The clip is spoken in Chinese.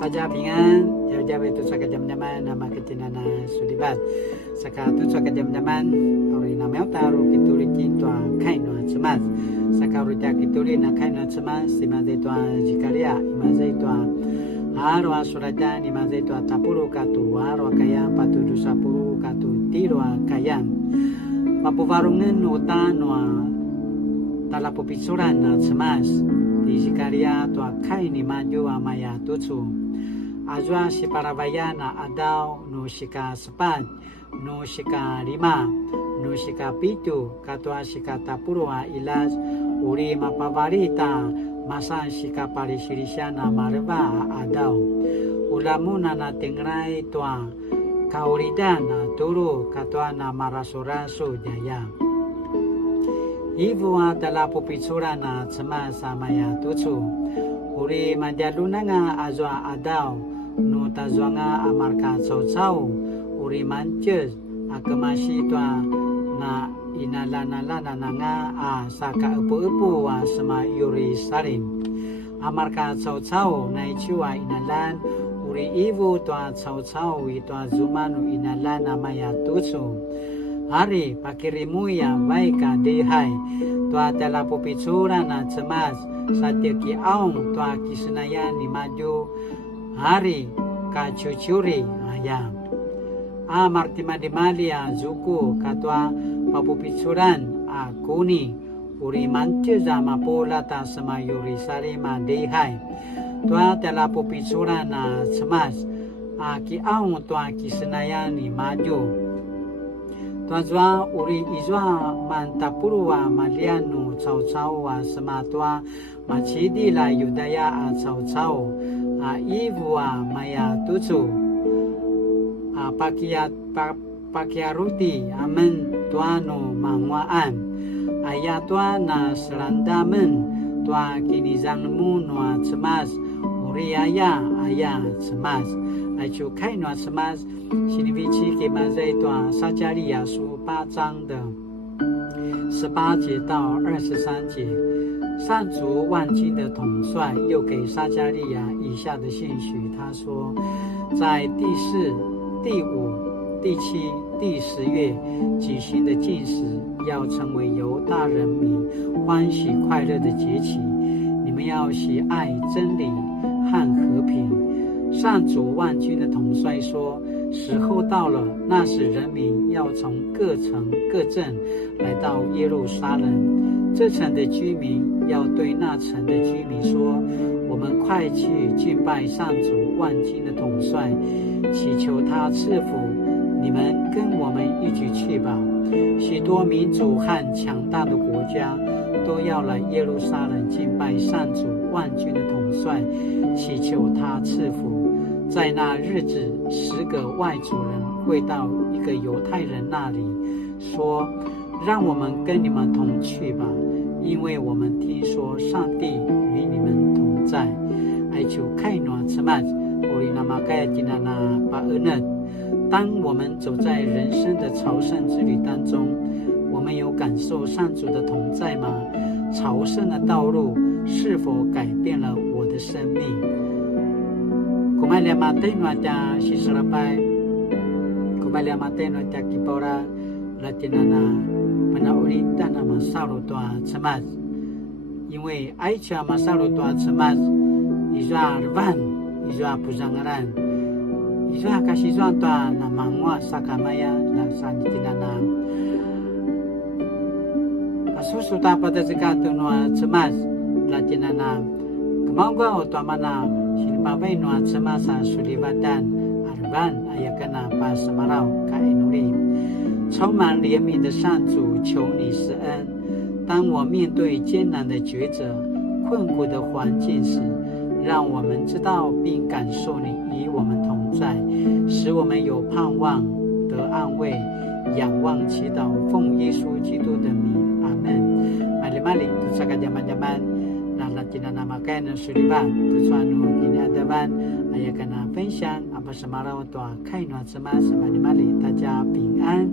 大家平安，要加为tu saka jam-jaman nama ketinana sulibat. Saka tu saka jam-jaman ori namel taru kituli kitwa kaino cemas. Saka ruja kituli na kaino cemas simazai tua jikalia imazai tua arwa surajan imazai tua tapuru katu arwa kayang patudu sapuru katu tirwa kayang. Papu varungen utanwa talapu pisuran na cemas. Di jikalia tua kaini maju amaya tutu. Azwa si parabayana adau no sika sepat no sika lima no sika pitu katwa sika tapurwa ilas uri mapavarita masa sika parisirisana marba adau ulamuna na tingrai tua kauridana turu katwa na marasurasu jaya ibu adalah pupitsura na cema samaya tutu uri majaluna nga azwa adau no tazwanga amarka tsau uri manches akamashi tua na inalanalana nga a saka upu wa sama yuri sarim amarka tsau na ichua inalan uri ivu tua tsau tua zumanu inalana maya tutsu hari pakirimuya baika dehai tua talapu pitsura na cemas satyaki aung tua kisnayani maju hari kacucuri ayam martima di malia zuku katwa papupitsuran kuni uri mancheza mapola ta semayuri salima dehai tua tela pupitsuran semas ki aung tua kisenayani maju tua zwa uri izwa mantapurwa malianu cau wa sematwa macidi la yudaya cau ibu maya tutu pakiaruti amen tuano mangwaan ayatwa na selandamen tua kinizangmu noa cemas uri aya cemas acu kai noa cemas sinivici kemazai tua sajaria su 8章的18节到23节上主万军的统帅又给撒迦利亚以下的信许，他说，在第4、第5、第7、第10月举行的禁食，要成为犹大人民欢喜快乐的节期。你们要喜爱真理和和平。上主万军的统帅说，时候到了，那时人民要从各城各镇来到耶路撒冷。这城的居民要对那城的居民说，我们快去敬拜上主万军的统帅，祈求他赐福，你们跟我们一起去吧。许多民族和强大的国家都要来耶路撒冷敬拜上主万军的统帅，祈求他赐福。在那日子，10个外族人会到一个犹太人那里，说，让我们跟你们同去吧，因为我们听说上帝与你们同在。爱求开暖吃曼，我里那马盖吉那那巴尔嫩。当我们走在人生的朝圣之旅当中，我们有感受上主的同在吗？朝圣的道路是否改变了我的生命？Kumalia matay no ata sisalapay, kumalia matay no ata kipora latinana panaulita na masalo toa cemas. 因为爱cha masalo toa cemas, izwa arvan, izwa puzangaran, izwa kasizwa toa na mangwa sakamaya laksan tinana. Kasusuta pada zikato no cemas latinana. Kemauga toa mana Sinipabay no at semasa sulibatan arban ayakana pa samarau kainuri 充满怜悯的上主，求你施恩。当我面对艰难的抉择、困苦的环境时，让我们知道并感受你与我们同在，使我们有盼望得安慰。仰望祈祷，奉耶稣基督的名，阿门。Mari-mari dosa zaman-zaman Latina nama kain suliban tusuanu kini adaban ayakana 分享阿巴什马拉多开暖什么什么你们里大家平安。